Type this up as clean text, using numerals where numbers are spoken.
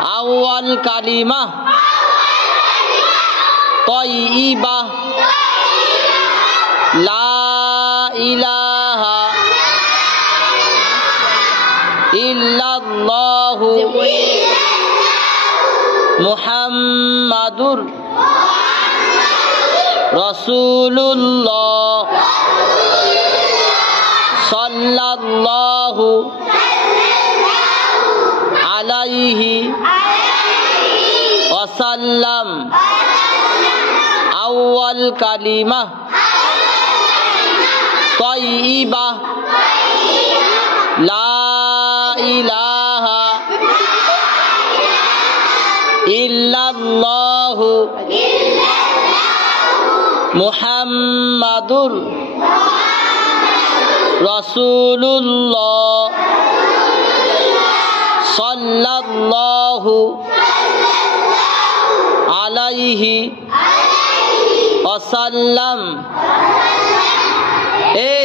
আউয়াল কালিমা তাইয়্যিবা লা ইলাহা ইল্লাল্লাহু মুহাম্মাদুর রাসূলুল্লাহ সাল্লাল্লাহু আলাইহি ওয়াসাল্লাম আউয়াল কালিমা তাইয়্যিবা লা ইলাহা ইল্লাল্লাহু মুহাম্মাদুর রাসূলুল্লাহ সাল্লাল্লাহু আলাইহি ওয়াসাল্লাম। এই